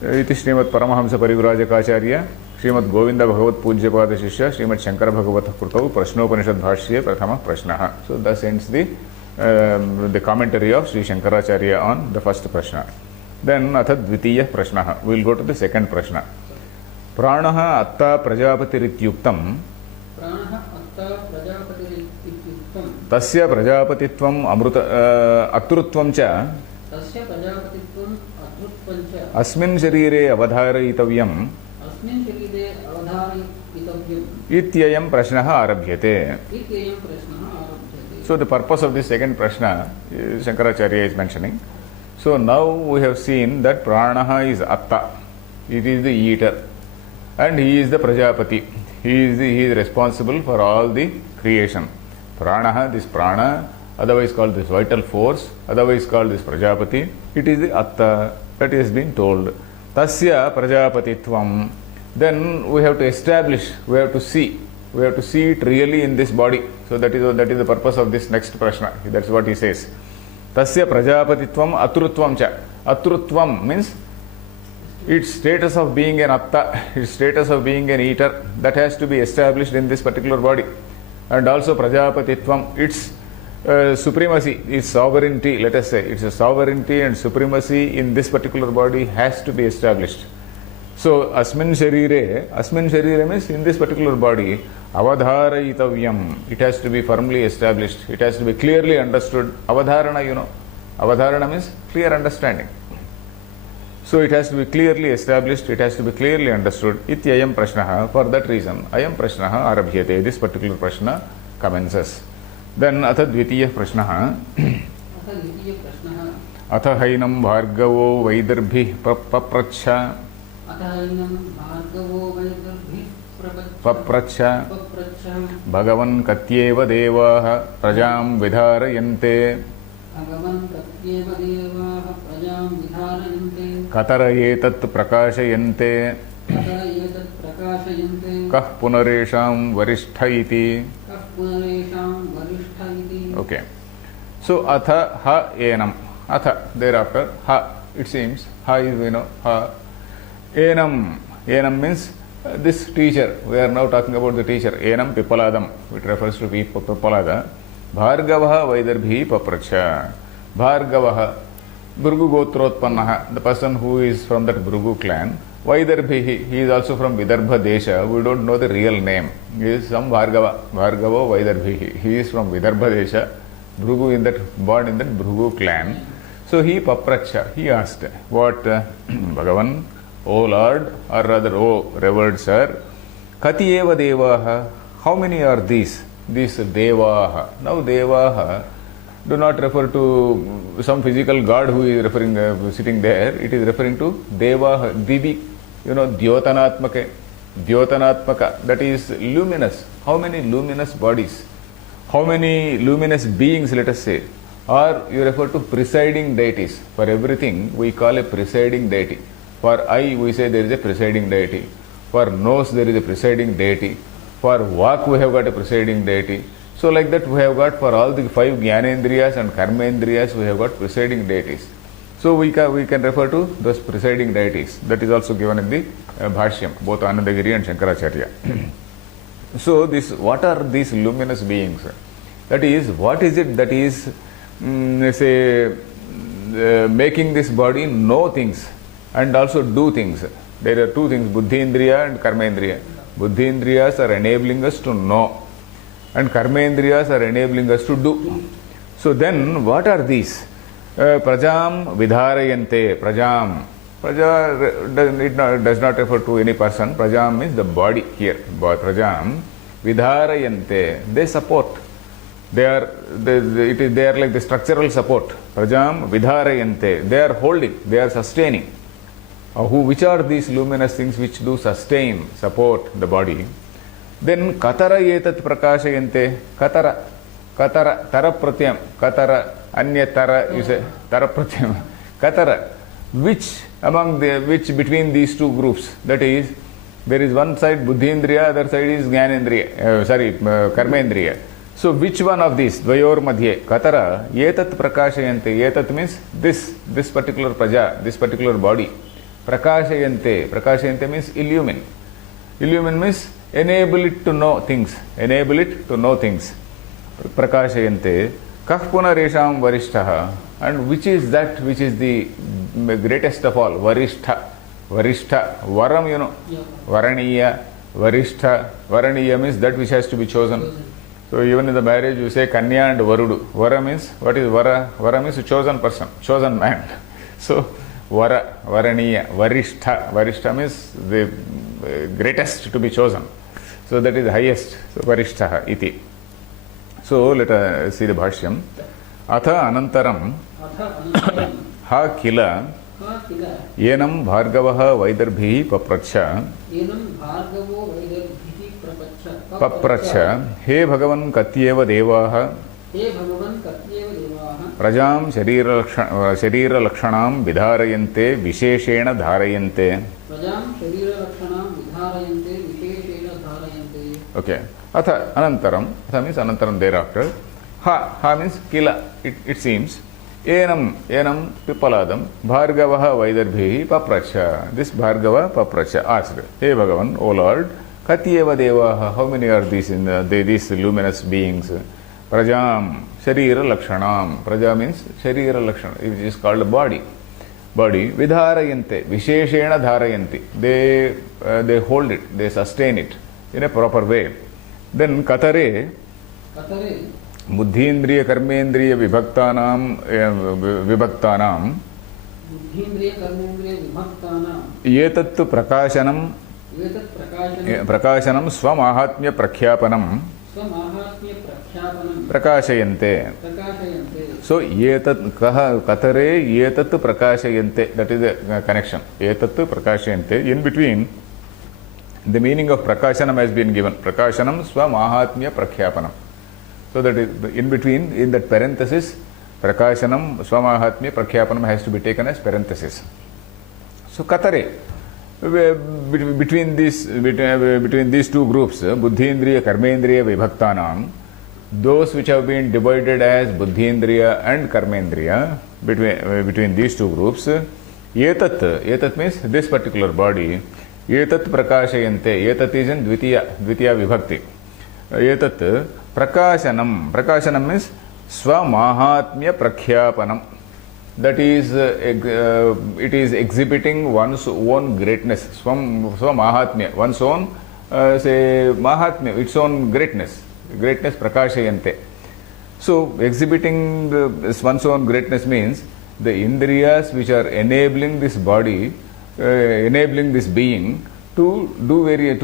Iti Srimad Paramahamsa Parivrajakacharya Srimad Govinda Bhagavat Pujyapada Shishya Srimad Shankara Bhagavata Krutau Prashnopanishad Bhashya Prathama Prashnaha. So thus ends the commentary of Shri Shankaracharya on the first Prashna. Then Atha Dvitiya Prashnaha. We will go to the second Prashna. Pranaha Atta Prajapatirityuktam Tasya Prajapatitvam Atrutvam Cha Asmin Sharire Avadharayitavyam Ityayam Prashnaha Arabhyate. So the purpose of this second Prashna Shankaracharya is mentioning. So now we have seen that Pranaha is Atta. It is the eater. And he is the Prajapati. He is responsible for all the creation. Pranaha, this Prana, otherwise called this vital force, otherwise called this Prajapati. It is the Atta that has been told. Tasya Prajapatitvam. Then we have to establish, we have to see it really in this body. So that is the purpose of this next Prashna. That's what he says. Tasya Prajapatitvam Atrutvam Cha. Atrutvam means its status of being an Atta, its status of being an eater, that has to be established in this particular body. And also Prajapatitvam, its supremacy, its sovereignty, let us say, its sovereignty and supremacy in this particular body has to be established. So Asmin Sharire means in this particular body, Avadharayitavyam, it has to be firmly established, it has to be clearly understood. Avadharana, Avadharana means clear understanding. So it has to be clearly established, it has to be clearly understood. Ityayam Prashnaha, for that reason, Ayam Prashnaha Arabhyate, this particular Prashna commences. Then Atha Dvitiya Prashnaha. Atha Hainam Bhargavo Vaidarbhi Papracha. Papracha Bhagavan Katyeva Devaha Prajam Vidharayante Katarayetat Prakashayante Kah Punaresham Varishtha iti. Okay. So Atha Ha Enam. Atha, thereafter, Ha, it seems, Ha is, Ha. Enam. Enam means this teacher. We are now talking about the teacher. Enam Pippaladam. It refers to Pippalada. Bhargavaha Vaidarbhi Papracha. Bhargavaha. Bhrugu Gotrotpannaha. The person who is from that Bhrugu clan. Vaidarbhi. He is also from Vidarbha Desha. We don't know the real name. He is some Bhargava. Bhargava Vaidarbhi. He is from Vidarbha Desha. Bhrugu born in that Bhrugu clan. So he Papracha. He asked, what Bhagavan? O Lord, or rather, O revered Sir, Katyeva Devaha, how many are these? These Devaha. Now Devaha do not refer to some physical god who is sitting there. It is referring to Devaha, Divi, Dyotanatmaka, that is luminous. How many luminous bodies? How many luminous beings, let us say? Or you refer to presiding deities. For everything, we call a presiding deity. For eye, we say there is a presiding deity. For nose, there is a presiding deity. For vak, we have got a presiding deity. So like that, we have got for all the 5 Jnanendriyas and Karmendriyas, we have got presiding deities. So we can refer to those presiding deities. That is also given in the Bhashyam, both Anandagiri and Shankaracharya. So what are these luminous beings? That is, what is it that is, making this body know things and also do things? There are 2 things, Buddhindriya and Karmendriya. Buddhindriyas are enabling us to know, and Karmendriyas are enabling us to do. So then, what are these? Prajam Vidharayante. Prajam. Praja does not refer to any person. Prajam means the body here. Prajam Vidharayante. They support. They are like the structural support. Prajam Vidharayante. They are holding. They are sustaining. Which are these luminous things which do sustain, support the body? Then Katara Yetat Prakashayante. Katara, Tara Pratyam. Katara, Anya Tara, you say, Tara Pratyam. Katara. which between these two groups, that is, there is one side Buddhindriya, other side is Jnanendriya, Karmendriya. So which one of these, Dvayor Madhye, Katara, Yetat Prakashayante, Yetat means this particular praja, this particular body. Prakashayante means illumine. Illumine means enable it to know things. Prakashayante, Kah Punaresham Varishtaha, and which is the greatest of all, Varishtha, Varam, you know, yeah. Varaniya, Varishtha, Varaniya means that which has to be chosen. So even in the marriage you say Kanya and Varudu. Vara means, what is Vara? Vara means a chosen person, chosen man. So Vara, Varaniya, Varishtha means the greatest to be chosen. So that is the highest. So Varishtaha iti. So let us see the Bhashyam. Atha anantaram ha kila yenam bhargavaha vaidarbhihi papracha he bhagavan katyeva devaha prajam sharira lakshanam vidharayante visheshena dharayante. Okay. Atha anantaram, atha means anantaram, thereafter. Ha means kila, it seems. Enam Pippaladam Bhargavaha Vaidarbhihi Papracha. This Bhargava Papracha asked, Hey Bhagavan, O Lord, Katyeva Devaha, how many are these these luminous beings? Prajam Sharira Lakshanam. Praja means Sharira Lakshana, which is called a body. Vidharayante, Visheshena Dharayanti. They hold it, they sustain it in a proper way. Then Katare Buddhindriya Karmendriya Vibhaktanam Yetattu Prakashanam Swamahatmya Prakhyapanam Prakashayante. So Katare Yetattu Prakashayante, that is the connection. Yetattu Prakashayante. In between, the meaning of Prakashanam has been given. Prakashanam Swamahatmya Prakhyapanam. So that is in between, in that parenthesis, Prakashanam, Swamahatmya, Prakhyapanam has to be taken as parenthesis. So Katare, between these two groups, Buddhindriya, Karmendriya, Vibhaktanam, those which have been divided as Buddhindriya and Karmendriya, between these two groups, Yetat means this particular body, Yetat Prakashayante, Yetat is in Dvitiya Vibhakti. Yetat Prakashanam means Swamahatmya Prakhyapanam. That is, it is exhibiting one's own greatness. Swamahatmya, one's own, Mahatmya, its own greatness Prakashayante. So, exhibiting one's own greatness means the Indriyas which are enabling this body, enabling this being to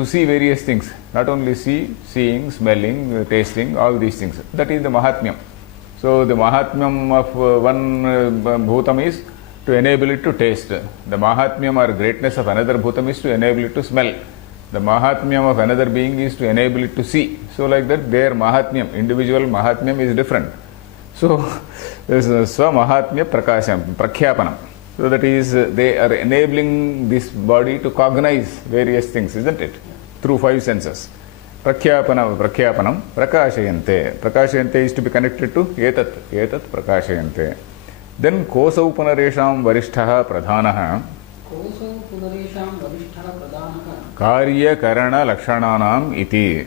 see various things. Not only seeing, smelling, tasting, all these things. That is the Mahatmyam. So the Mahatmyam of one Bhutam is to enable it to taste. The Mahatmyam or greatness of another Bhutam is to enable it to smell. The Mahatmyam of another being is to enable it to see. So like that, their Mahatmyam, individual Mahatmyam is different. So there is Swamahatmya Prakhyapanam. So that is, they are enabling this body to cognize various things, isn't it? Through five senses. Prakhyapanam, Prakashayante. Prakashayante is to be connected to Yetat Prakashayante. Then Kosau Punaresham Varishtaha Pradhanaha Karya Karana Lakshananam Iti.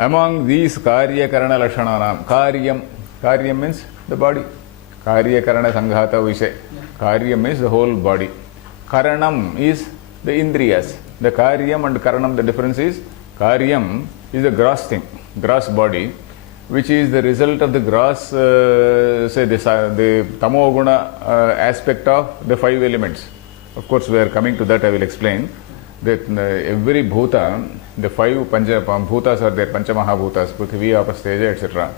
Among these Karya Karana Lakshananam, Karyam means the body. Karya Karana Sanghata Vishay. Karyam means the whole body. Karanam is the Indriyas. The Karyam and Karanam, the difference is Karyam is the gross thing, gross body, which is the result of the gross, the Tamoguna aspect of the five elements. Of course, we are coming to that, I will explain. That every Bhuta, the five Bhutas are there, Panchamahabhutas, Prithvi, Apasteja, etc.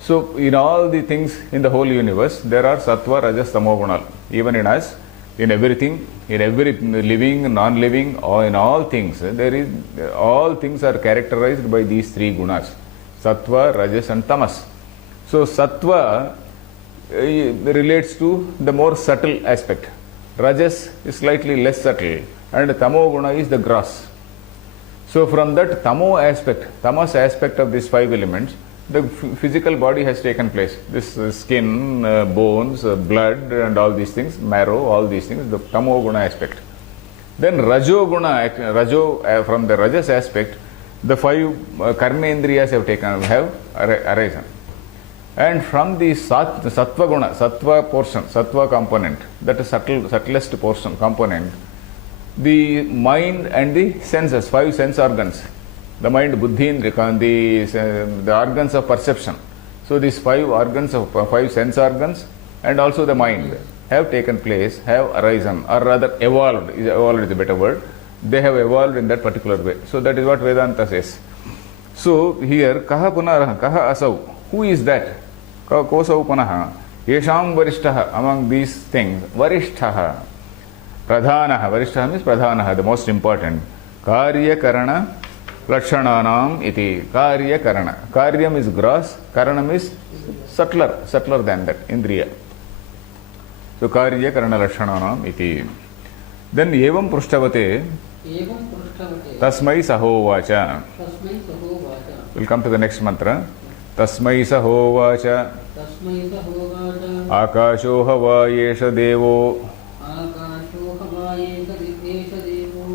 So, in all the things in the whole universe, there are Sattva, Rajas, Tamogunal. Even in us, in everything, in every living, non-living, or in all things, all things are characterized by these three gunas: Sattva, Rajas and Tamas. So, Sattva relates to the more subtle aspect. Rajas is slightly less subtle, and Tamo Guna is the gross. So from that tamas aspect of these five elements, the physical body has taken place. This skin, bones, blood, and all these things, marrow, all these things, the Tamo Guna aspect. Then Rajo Guna, from the Rajas aspect, the five karmendriyas have arisen. And from the Sattva Guna, Sattva portion, Sattva component, that is subtlest portion, component, the mind and the senses, five sense organs, the mind, buddhi, the organs of perception. So these five sense organs and also the mind have taken place, have arisen, or rather evolved is a better word. They have evolved in that particular way. So that is what Vedanta says. So here, kaha punaraha, kaha asau, who is that? Kosau punaha, yesham varishtaha, among these things, varishtaha, pradhanaha, varishtaha means pradhanaha, the most important. Karya karana lakshananam iti. Karya karana. Karyam is gross, karanam is subtler than that, indriya. So karya karana lakshananam iti. Then evam prushtabate tasmai sahovacha. We'll come to the next mantra. Tasmai sahovacha akasho hava yesha devo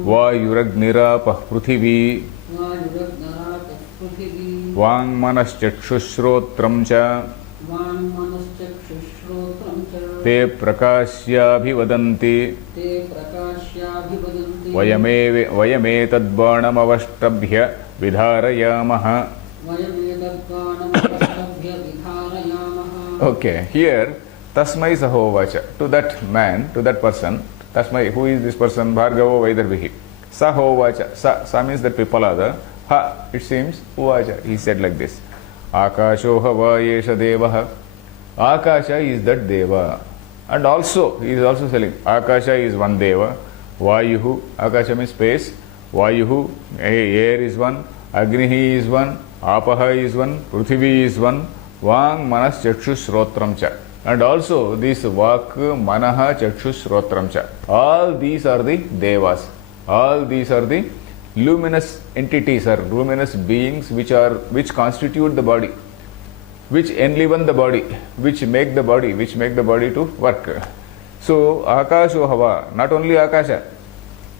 vayuragnirapah pruthivi vang manaschakshushrottram cha te prakashyabhivadanti vayametad avashtabhya vidharayamaha. Okay, here tasmai sahovacha, to that man, to that person, tasmai, who is this person? Bhargavo Vaidarvihi. Sahovacha, sa means that Pippalada, ha, it seems, uvacha, he said like this. Akasho hava yesha devaha. Akasha is that deva. And also, he is also telling, Akasha is one deva. Vayuhu, Akasha means space. Vayuhu, air is one. Agnihi is one. Apaha is one. Pruthivi is one. Vang manas chakshus rotram cha. And also this vak, manaha, chakshus, rotram cha. All these are the devas. All these are the luminous entities or luminous beings which constitute the body, which enliven the body, which make the body to work. So akasho hava, not only akasha,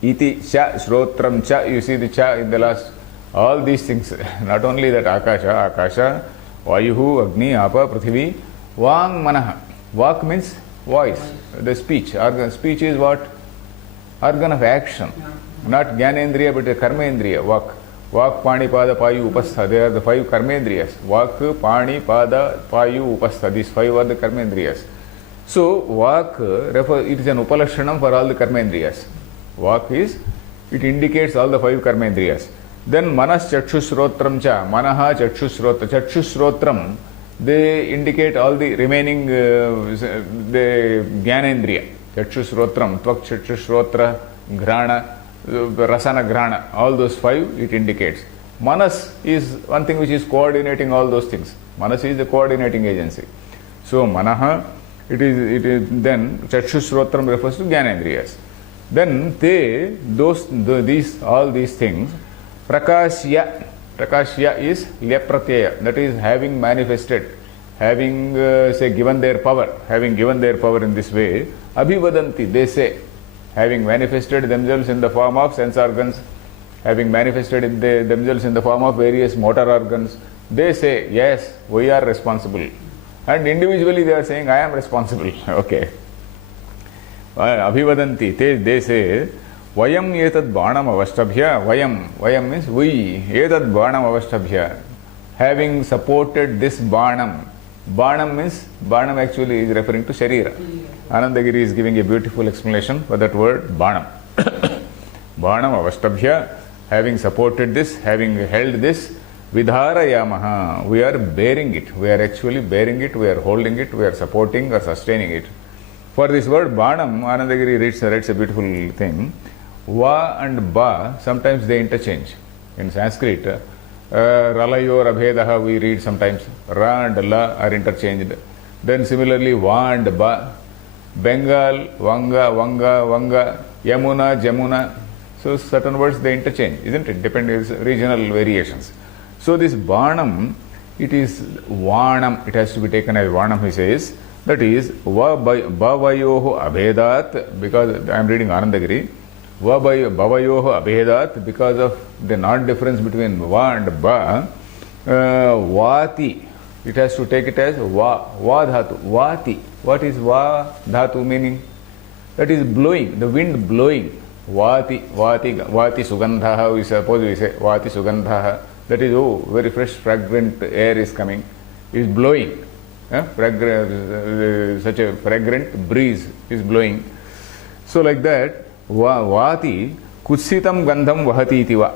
iti cha, shrotram cha, you see the cha in the last, all these things, not only that akasha, vayuhu, agni, apa, prithvi, vang manaha. Vak means voice, the speech. Organ. Speech is what? Organ of action. Not Jnanendriya but a Karmendriya. Vak. Vak, Pani, Pada, Payu, Upastha. They are the five Karmendriyas. Vak, Pani, Pada, Payu, Upastha. These five are the Karmendriyas. So, Vak, it is an Upalakshanam for all the Karmendriyas. Vak is, it indicates all the five Karmendriyas. Then Manas Chakshusrotram cha. Manaha Chakshusrotra. Chakshusrotram, they indicate all the remaining the Jnanendriya. Chakshusrotram, Tvak Chakshusrotra, Grana, Rasana Grana, all those five it indicates. Manas is one thing which is coordinating all those things. Manas is the coordinating agency. So Manaha, it is then Chakshusrotram refers to Jnanendriyas. Then all these things, Prakashya is Lyapratyaya, that is having manifested, having given their power in this way. Abhivadanti, they say, having manifested themselves in the form of sense organs, having manifested themselves in the form of various motor organs, they say, yes, we are responsible. And individually they are saying, I am responsible. Okay. Abhivadanti, they say, Vayam etad bhanam avashtabhya. Vayam means we. Etad bhanam avashtabhya. Having supported this bhanam. Bhanam means, bhanam actually is referring to Sharira. Anandagiri is giving a beautiful explanation for that word, bhanam. Bhanam avashtabhya. Having supported this, having held this, vidharayamaha. We are bearing it. We are actually bearing it. We are holding it. We are supporting or sustaining it. For this word bhanam, Anandagiri writes a beautiful thing. Va and ba, sometimes they interchange. In Sanskrit, ralayor abhedaha we read sometimes. Ra and la are interchanged. Then similarly Va and Ba, Bengal, Vanga, Vanga, Vanga, Yamuna, Jamuna. So certain words they interchange, isn't it? Depending on regional variations. So this Banam, it is Vanam, it has to be taken as Vanam, he says. That is Bhavayoho Abhedat, because I am reading Anandagiri. Bhavayoho Abhedat, because of the not difference between Va and Ba. Vati, it has to take it as Va dhatu, Vati. What is Va dhatu meaning? That is blowing, the wind blowing. Vati Sugandha, we suppose we say Vati Sugandha. That is, oh, very fresh, fragrant air is coming, is blowing. Such a fragrant breeze is blowing. So like that, Vati Kutsitam Gandham Vahati Tiva.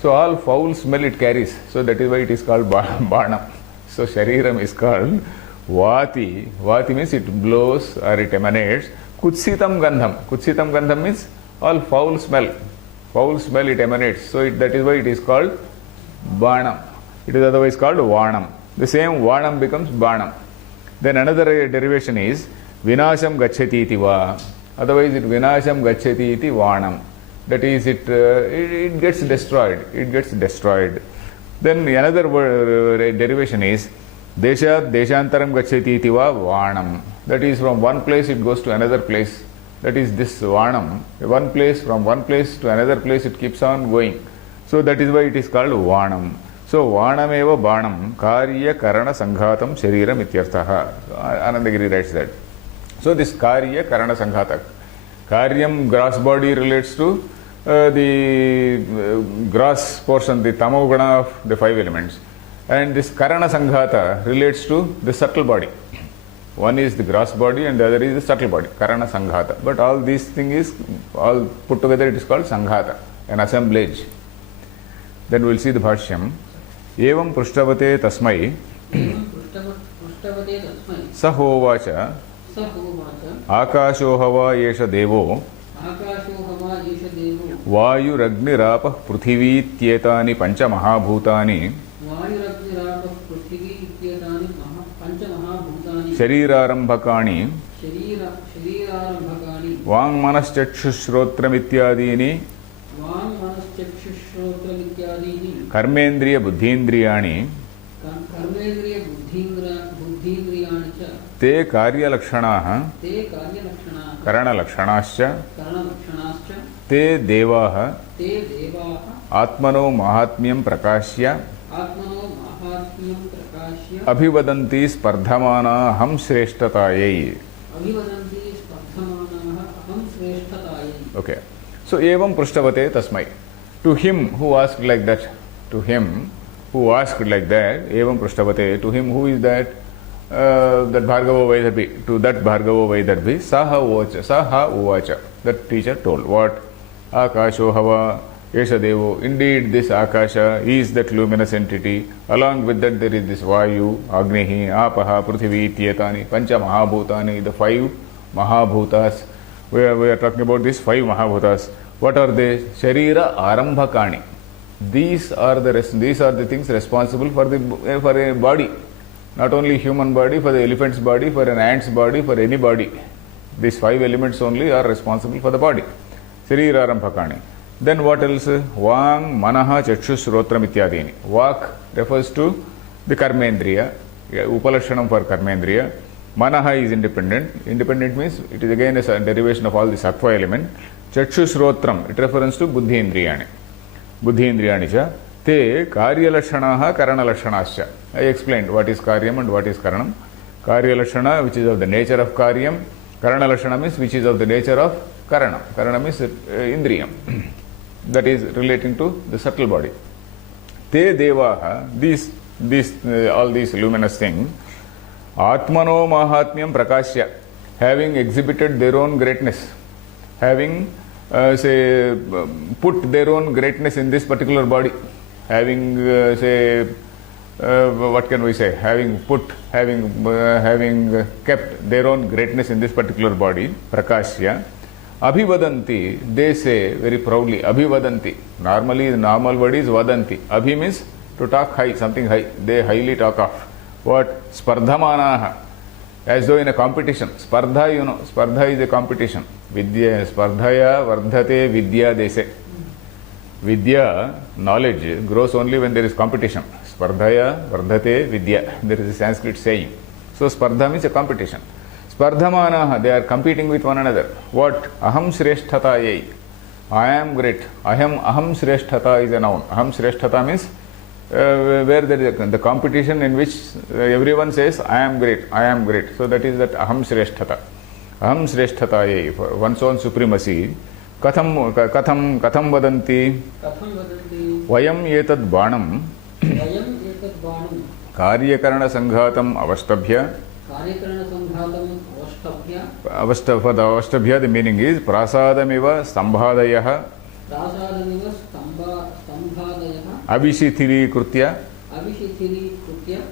So all foul smell it carries. So that is why it is called Banam. So Shariram is called Vati. Vati means it blows or it emanates. Kutsitam Gandham. Kutsitam Gandham means all foul smell. Foul smell it emanates. So that is why it is called Banam. It is otherwise called Vanam. The same Vanam becomes Banam. Then another derivation is Vinasham Gacchati iti Va. Otherwise it Vinasham Gacchati iti Vanam. That is, it gets destroyed. It gets destroyed. Then another derivation is Deshat Deshantaram Gacchati iti Va Vanam. That is, from one place it goes to another place. That is this Vanam. One place, from one place to another place it keeps on going. So that is why it is called Vanam. So Vanameva Banam Karya Karana Sanghatam Shariram Ityarthaha. Anandagiri writes that. So this Karya Karana Sanghata. Karyam, gross body, relates to the gross portion, the tamogana of the five elements. And this Karana Sanghata relates to the subtle body. One is the gross body and the other is the subtle body, Karana Sanghata. But all these things is, all put together it is called Sanghata, an assemblage. Then we will see the Bhashyam. Evam Prushtavate Tasmai Sahovacha Akasho Hava Yesha Devo Vayuragnirapah Pruthivi Tyetani Pancha Mahabhutani Sharirarambhakani Vang Manaschakshushrotra Mityadini Karmendriya Buddhindriyani Te Karya Lakshanaha Karana Lakshanascha Te Devaha Atmano Mahatmyam Prakashya Abhivadanti Spardhamana Ham Shreshtatayai. Okay. So Evam Prushtavate Tasmai. To him who asked like that, to him who asked like that, Evam Prushtavate, to him who is that? That Bhargava Vaidarbhi, to that Bhargava Vaidarbhi, Saha Uvacha, that teacher told. What? Akasho Hava Yesha Devo. Indeed, this Akasha is that luminous entity. Along with that, there is this Vayu, Agnihi, Apaha, Pruthivi, Tyetani, Pancha Mahabhutani, the five Mahabhutas. We are talking about these five Mahabhutas. What are they? Sharira Arambhakani. These are the things responsible for a body. Not only human body, for the elephant's body, for an ant's body, for any body. These five elements only are responsible for the body. Sharira Arambhakani. Then what else? Vang, Manaha, Chakshus, Rotra, Mityadini. Vak refers to the Karmendriya. Upalakshanam for Karmendriya. Manaha is independent. Independent means it is again a derivation of all the Sattva element. Chakshus, Rotram, it refers to Buddhi Indriyani. Buddhi Indriyani cha. Te Karya Lakshanaha Karana Lakshanascha. I explained what is Karyam and what is Karanam. Karya Lakshana, which is of the nature of Karyam. Karana Lakshana means which is of the nature of Karanam. Karanam is Indriyam. That is relating to the subtle body. Te Devaha, all these luminous things, Atmano Mahatmyam Prakashya, having exhibited their own greatness, having put their own greatness in this particular body, having what can we say, having kept their own greatness in this particular body, Prakashya, Abhivadanti, they say very proudly, Abhivadanti. Normally the normal word is Vadanti. Abhi means to talk high, something high. They highly talk of. What? Spardhamanaha. as though in a competition. Spardha, you know, Spardha is a competition. Vidya, Spardhaya Vardhate Vidya Dese. Vidya, knowledge, grows only when there is competition. Spardhaya Vardhate Vidya. There is a Sanskrit saying. So Spardha means a competition. Spardhamanaha, they are competing with one another. What? Aham Shresthatayai. I am great. Aham Shrestthata is a noun. Aham Shrestthata means where there is the competition in which everyone says, I am great, I am great. So that is that Aham Shrestthata. Aham Shresthatayai, for one's own supremacy. Katham vadanti. Vayam etad banam. Karyakarana sanghatam avastabhya. For the avastabhya, the meaning is prasadamiva stambhadayah. Abhishithili krutya.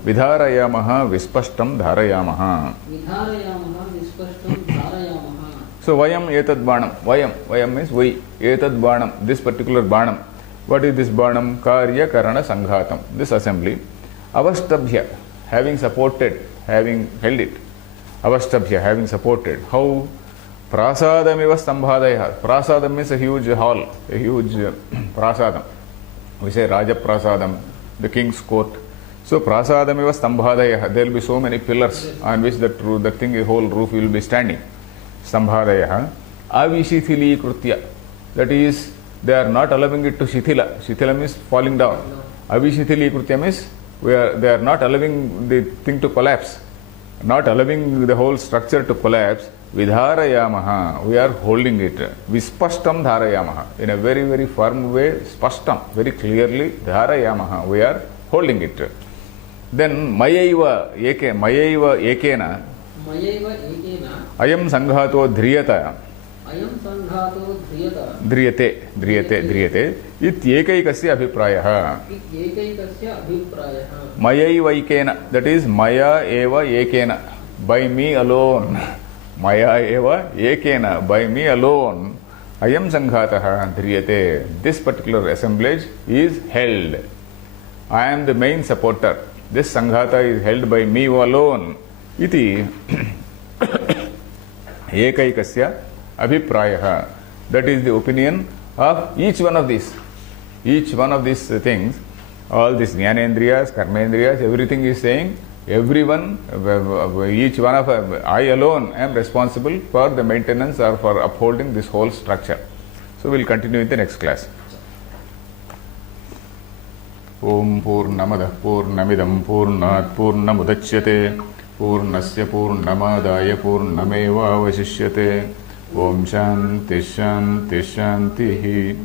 Vidharayamaha vispashtam dharayamaha. So vayam etad banam. Vayam means we. Etad banam. This particular banam. What is this banam? Karya karana sanghatam. This assembly. Avastabhya. Having supported. Having held it. Avastabhya. Having supported. How? Prasadamiva stambhadaya. Prasadam means a huge hall. A huge prasadam. We say Raja Prasadam. The king's court. So prasadamiva stambhadaya. There will be so many pillars on which the thing, the whole roof will be standing. Stambhadaya. Avishithili krutya. That is, they are not allowing it to shithila. Shithila means falling down. Avishithili krutya means they are not allowing the thing to collapse. Not allowing the whole structure to collapse. Vidharayamaha. We are holding it. Vispashtam dharayamaha. In a very, very firm way, spashtam. Very clearly, dharayamaha. We are holding it. Then mayaiva ekena. Ayam sanghato dhriyata. Dhriyate. Ityekaikasya abhiprayah. Mayaiva ekena. That is maya eva ekena. By me alone. Maya eva ekena. By me alone. Ayam sanghatah dhriyate. This particular assemblage is held. I am the main supporter. This sanghata is held by me alone. Iti ekaikasya abhiprayah. That is the opinion of each one of these. Each one of these things, all these jnanendriyas, karmendriyas, everything is saying, everyone, each one of I alone am responsible for the maintenance or for upholding this whole structure. So we will continue in the next class. Om Purnamadah Purnamidam Purnat Purnamudachyate Purnasya Purnamadaya Purnameva Vasishyate. Om Shanti Shanti Shanti.